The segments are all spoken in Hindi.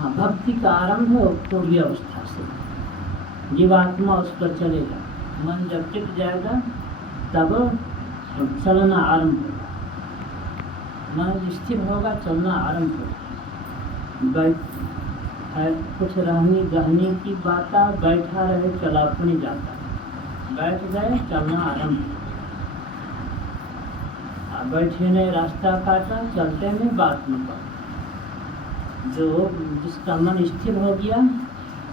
हाँ, भक्ति का आरंभ पूर्वी अवस्था से, जीवात्मा उस पर चलेगा। मन जब टिक जाएगा तब चलना आरंभ होगा, मन स्थिर होगा, चलना आरंभ होगा। कुछ रहनी गहनी की बात, बैठा रहे चला अपनी जाता, बैठ गए चलना आरंभ। बैठे ने रास्ता काटा, चलते में बात न पड़ा। जो जिसका मन स्थिर हो गया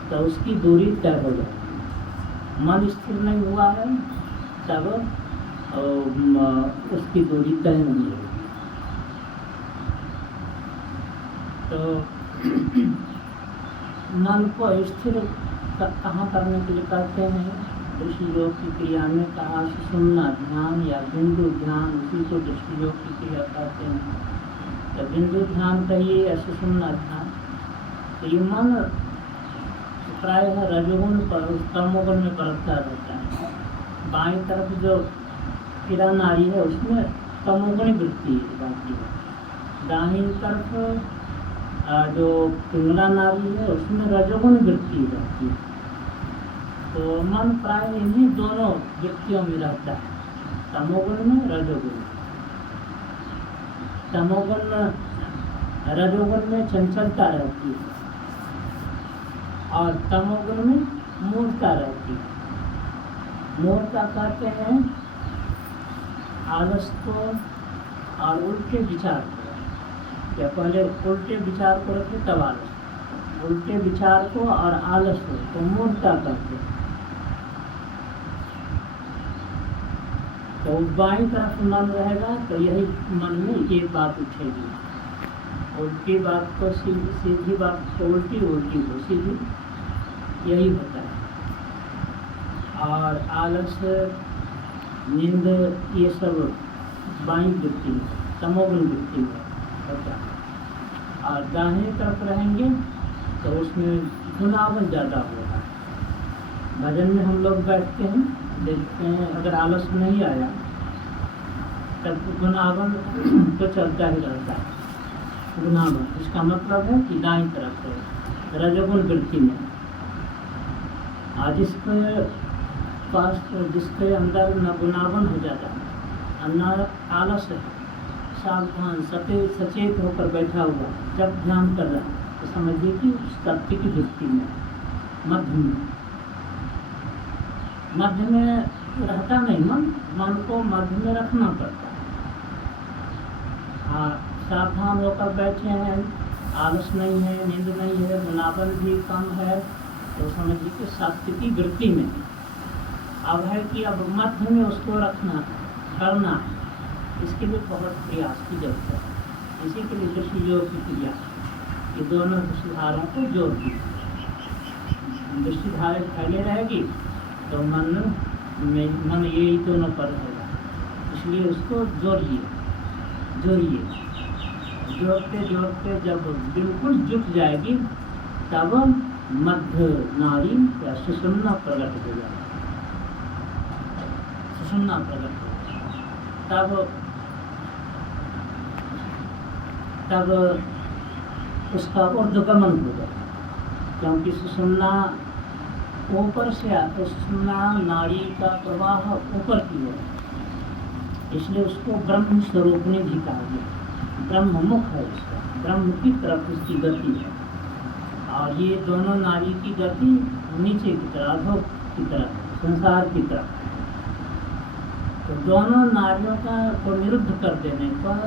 तो उसकी दूरी तय हो जाती। मन स्थिर नहीं हुआ है तब उसकी दूरी तय नहीं होगी। तो मन को स्थिर कहाँ करने के लिए कहते हैं? दृष्टि योग की क्रिया में कहा सुषुम्ना ध्यान या बिंदु ध्यान, उसी को दृष्टि योग की क्रिया कहते हैं। तो बिंदु ध्यान कहिए या सुषुम्ना ध्यान, तो ये मन प्रायः रजोगुण पर तमोगुण में बढ़ता रहता है। बाईं तरफ जो क्रिया नाड़ी है उसमें तमोगुणी वृत्ति रहती है, दाहिनी तरफ जो पिंगला नाड़ी है उसमें रजोगुण वृत्ति रहती है। तो मन प्राय इन्हीं दोनों वृत्तियों में रहता है, तमोगुण में, रजोगुण में। तमोगुण में, रजोगुण में चंचलता रहती है और तमोगुण में मूर्खता रहती है। मूर्खता कहते हैं आलस को और उल्टे विचार को, या पहले उल्टे विचार को रखे तब आलस, उल्टे विचार को और आलस को तो मूर्खता कहते हैं। तो बाईं तरफ मन रहेगा तो यही मन में ये बात उठेगी, उल्टी बात को सीधी बात को उल्टी, उल्टी को सीधी, यही होता है। और आलस, नींद, ये सब बाईं वृत्ति में, तमोगुण वृत्ति में होता है। और दाहिनी तरफ रहेंगे तो उसमें गुणावन ज़्यादा होगा। भजन में हम लोग बैठते हैं, देखते हैं, अगर आलस नहीं आया तब गुणावन तो चलता ही रहता है। गुणावन इसका मतलब है कि दाईं तरफ है रजोगुण वृत्ति में। आज जिसके पास, जिसके अंदर न गुणावन हो जाता है न आलस है, सावधान सचेत होकर बैठा हुआ, जब ध्यान कर रहा है तो समझिए कि सात्विक वृत्ति में, मध्य में रहता नहीं मन को मध्य में रखना पड़ता है। हाँ, सावधान होकर बैठे हैं, आलस नहीं है, नींद नहीं है, गुणावन भी कम है, तो समझिए कि सात्विकी वृत्ति में। अब है कि अब मध्य में उसको रखना करना है, इसके लिए बहुत प्रयास की जरूरत है। इसी के लिए दृष्टि योग की क्रिया, ये दोनों दृष्टिधारों को जोड़ दी। दृष्टिधारें फैले रहेगी तो मन यही दोनों पर रहेगा, इसलिए उसको जोड़िए। जोड़ते जब बिल्कुल जुट जाएगी तब मध्य नाड़ी या सुषुम्ना प्रकट हो जाएगी। सुषुम्ना प्रकट हो तब उसका ऊर्ध्वगमन हो जाएगा, क्योंकि सुषुम्ना ऊपर से आता, सुषुम्ना नाड़ी का प्रवाह ऊपर की ओर, इसलिए उसको ब्रह्म स्वरूपनी भी कहा गया। ब्रह्म मुख है उसका, ब्रह्म की तरफ उसकी गति है। और ये दोनों नाड़ी की गति नीचे की तरफ, अधोक की तरफ, संसार की तरफ। तो दोनों नाड़ियों को निरुद्ध कर देने पर,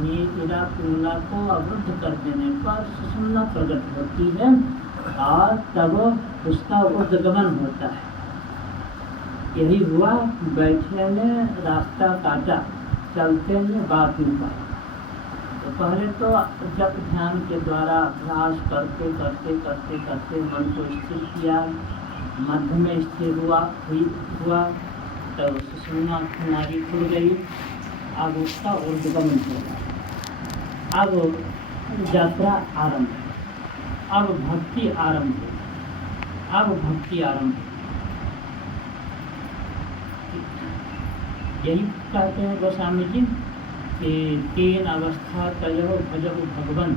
इड़ा पिंगला को अवरुद्ध कर देने पर सुषुम्ना प्रकट होती है और तब उसका ऊर्ध्वगमन होता है। यही हुआ, बैठे ने रास्ता काटा, चलते में बात नहीं पाई। तो पहले तो जब ध्यान के द्वारा अभ्यास करते मन को स्थिर किया, मध्य में स्थिर हुआ तो सुषुम्ना की नाड़ी खुल गई। अब उसका ऊर्ध्वगमन होगा। अब यात्रा आरंभ, अब भक्ति आरंभ, यही कहते हैं गोस्वामी जी कि तीन अवस्था तयो भजहु भगवन।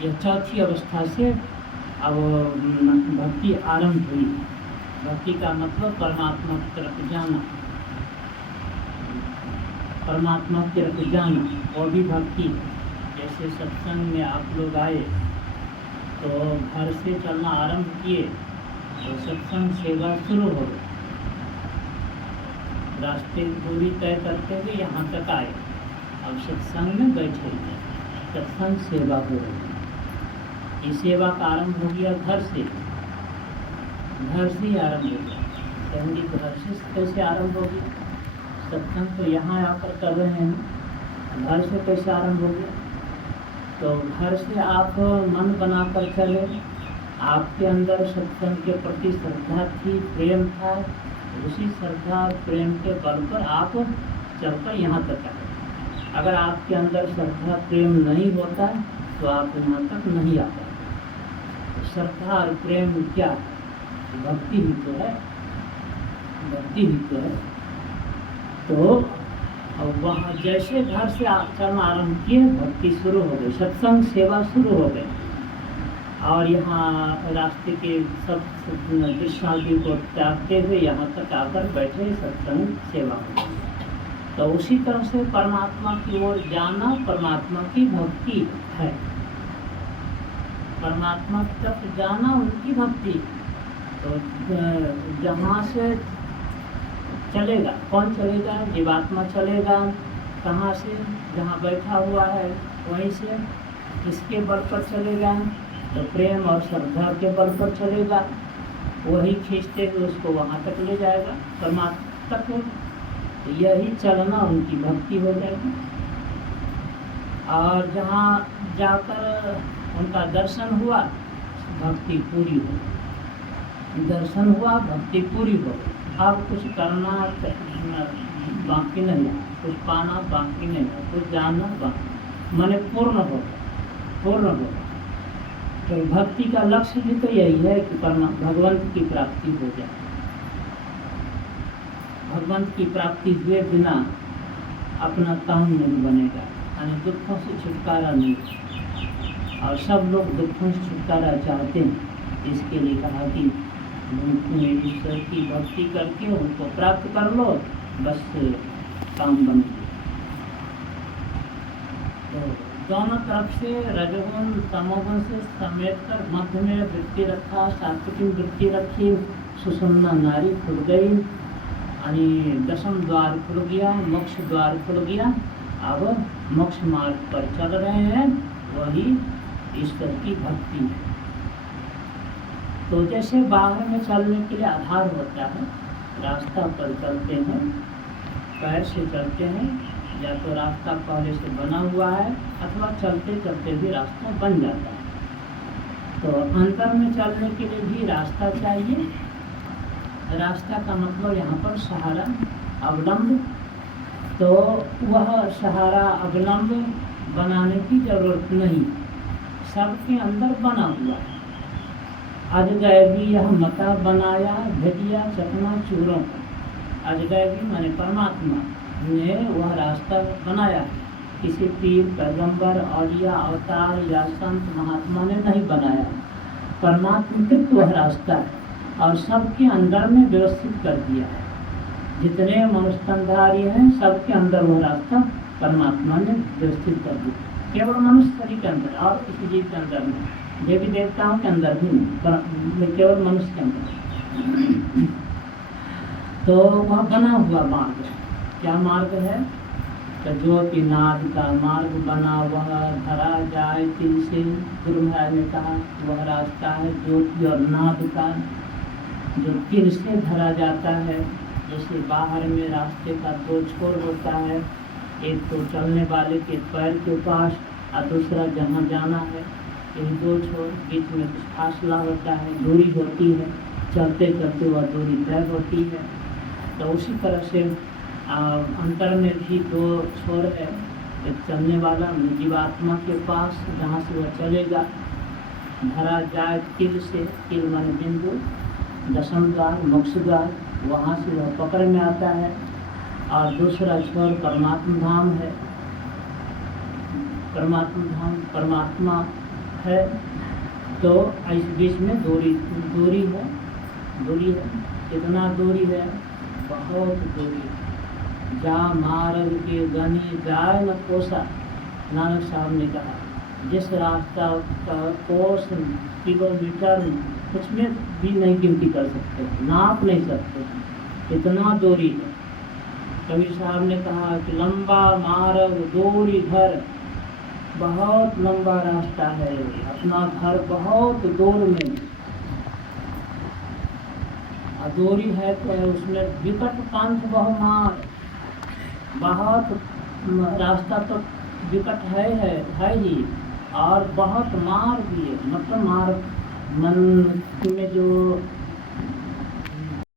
यह चौथी अवस्था से अब भक्ति आरंभ हुई। भक्ति का मतलब परमात्मा की तरफ जाना, परमात्मा की तरफ जाना, वो भी भक्ति है। जैसे सत्संग में आप लोग आए तो घर से चलना आरंभ किए तो सत्संग सेवा शुरू हो गई। रास्ते की दूरी तय करते हुए यहाँ तक आए, अब सत्संग में बैठे, सत्संग सेवा हो रही। ये सेवा का आरंभ हो गया घर से, घर से ही आरंभ हो गया। कहेंगे घर से कैसे आरंभ होगी? सत्संग तो यहाँ आकर कर रहे हैं, घर से कैसे आरंभ हो गया? तो घर से आप मन बनाकर चले, आपके अंदर सत्संग के प्रति श्रद्धा थी, प्रेम था, उसी श्रद्धा प्रेम के बल पर आप चलकर यहाँ तक आए। अगर आपके अंदर श्रद्धा प्रेम नहीं होता तो आप यहाँ तक नहीं आ पाते। श्रद्धा और प्रेम क्या है? भक्ति ही तो है, भक्ति ही तो है। तो वहाँ जैसे घर से चलना आरंभ किए, भक्ति शुरू हो गई, सत्संग सेवा शुरू हो गई। और यहाँ रास्ते के सब दृश्यादि को त्यागते हुए यहाँ तक आकर बैठे, सत्संग सेवा हो गई। तो उसी तरह से परमात्मा की ओर जाना परमात्मा की भक्ति है। परमात्मा की तरफ जाना उनकी भक्ति। तो जहाँ से चलेगा, कौन चलेगा? जीवात्मा चलेगा। कहाँ से? जहाँ बैठा हुआ है वहीं से। इसके बल पर चलेगा तो प्रेम और श्रद्धा के बल पर चलेगा, वही खींचते हुए उसको वहाँ तक ले जाएगा, परमात्मा तक। तो यही चलना उनकी भक्ति हो जाएगी। और जहाँ जाकर उनका दर्शन हुआ, भक्ति पूरी हो। दर्शन हुआ, भक्ति पूरी हो। अब कुछ करना बाकी नहीं, कुछ पाना बाकी नहीं, कुछ जानना बाकी, माने पूर्ण हो, पूर्ण हो। तो भक्ति का लक्ष्य भी तो यही है कि भगवंत की प्राप्ति हो जाए। भगवंत की प्राप्ति हुए बिना अपना काम नहीं बनेगा, यानी दुखों से छुटकारा नहीं। और सब लोग दुखों से छुटकारा चाहते हैं। इसके लिए कहा कि ईश्वर की भक्ति करके उनको प्राप्त कर लो, बस काम बन गया। तो दोनों तरफ से रजोगुण तमोगुण से समेट कर मध्य में वृत्ति रखा, सात्विक वृत्ति रखी, सुषुम्ना नाड़ी खुल गई, यानी दशम द्वार खुल गया, मोक्ष द्वार खुल गया। अब मोक्ष मार्ग पर चल रहे हैं, वही ईश्वर की भक्ति है। तो जैसे बाहर में चलने के लिए आधार होता है, रास्ता पर चलते हैं, पैर से चलते हैं, या तो रास्ता पहले से बना हुआ है अथवा चलते चलते भी रास्ता बन जाता है। तो अंतर में चलने के लिए भी रास्ता चाहिए। रास्ता का मतलब यहाँ पर सहारा, अवलंब। तो वह सहारा अवलंब बनाने की जरूरत नहीं, सबके अंदर बना हुआ है। अजगैबी यह मता बनाया भेजिया चकना चूरों का। अजगैबी माने परमात्मा ने वह रास्ता बनाया। किसी पीर, पैगंबर, औलिया, अवतार या संत महात्मा ने नहीं बनाया। परमात्मा कृत वह रास्ता है और सबके अंदर में व्यवस्थित कर दिया है। जितने मनुष्यधारी हैं सबके अंदर वह रास्ता परमात्मा ने व्यवस्थित कर दिया। केवल मनुष्य शरीर के अंदर और किसी जीव के अंदर नहीं, देवी देवताओं के अंदर भी नहीं, केवल मनुष्य के अंदर। तो वह बना हुआ मार्ग है। क्या मार्ग है? तो ज्योति नाद का मार्ग बना, वह धरा जाए तिल से। गुरु महाराज ने कहा वह रास्ता है ज्योति और नाद का, जो तिल से धरा जाता है। जैसे बाहर में रास्ते का दो छोर होता है, एक तो चलने वाले के पैर के पास और दूसरा जहाँ जाना है। इन दो छोर बीच में कुछ फासला होता है, दूरी होती है, चलते चलते वह दूरी तय होती है। तो उसी तरह से अंतर में भी दो छोर है। एक चलने वाला जीवात्मा के पास जहाँ से वह चलेगा, धरा जाए तिल से, तिल मन बिंदु, दशम द्वार, मोक्ष द्वार, वहाँ से वह पकड़ में आता है। और दूसरा छोर परमात्मा धाम है। परमात्मा धाम, परमात्मा है, तो इस बीच में दूरी है। कितना दूरी है? बहुत दूरी। जा मार्ग के गनी जाए न कोसा, नानक साहब ने कहा। जिस रास्ता का कोस, किलोमीटर कुछ में भी नहीं गिनती कर सकते, नाप नहीं सकते, इतना दूरी है। कबीर साहब ने कहा कि लंबा मार्ग दूरी घर, बहुत लंबा रास्ता है, अपना घर बहुत दूर में। दूरी है तो उसमें विकट पंथ बहुमार, बहुत रास्ता तो विकट है ही, और बहुत मार्ग भी है। मतलब मार्ग मन में जो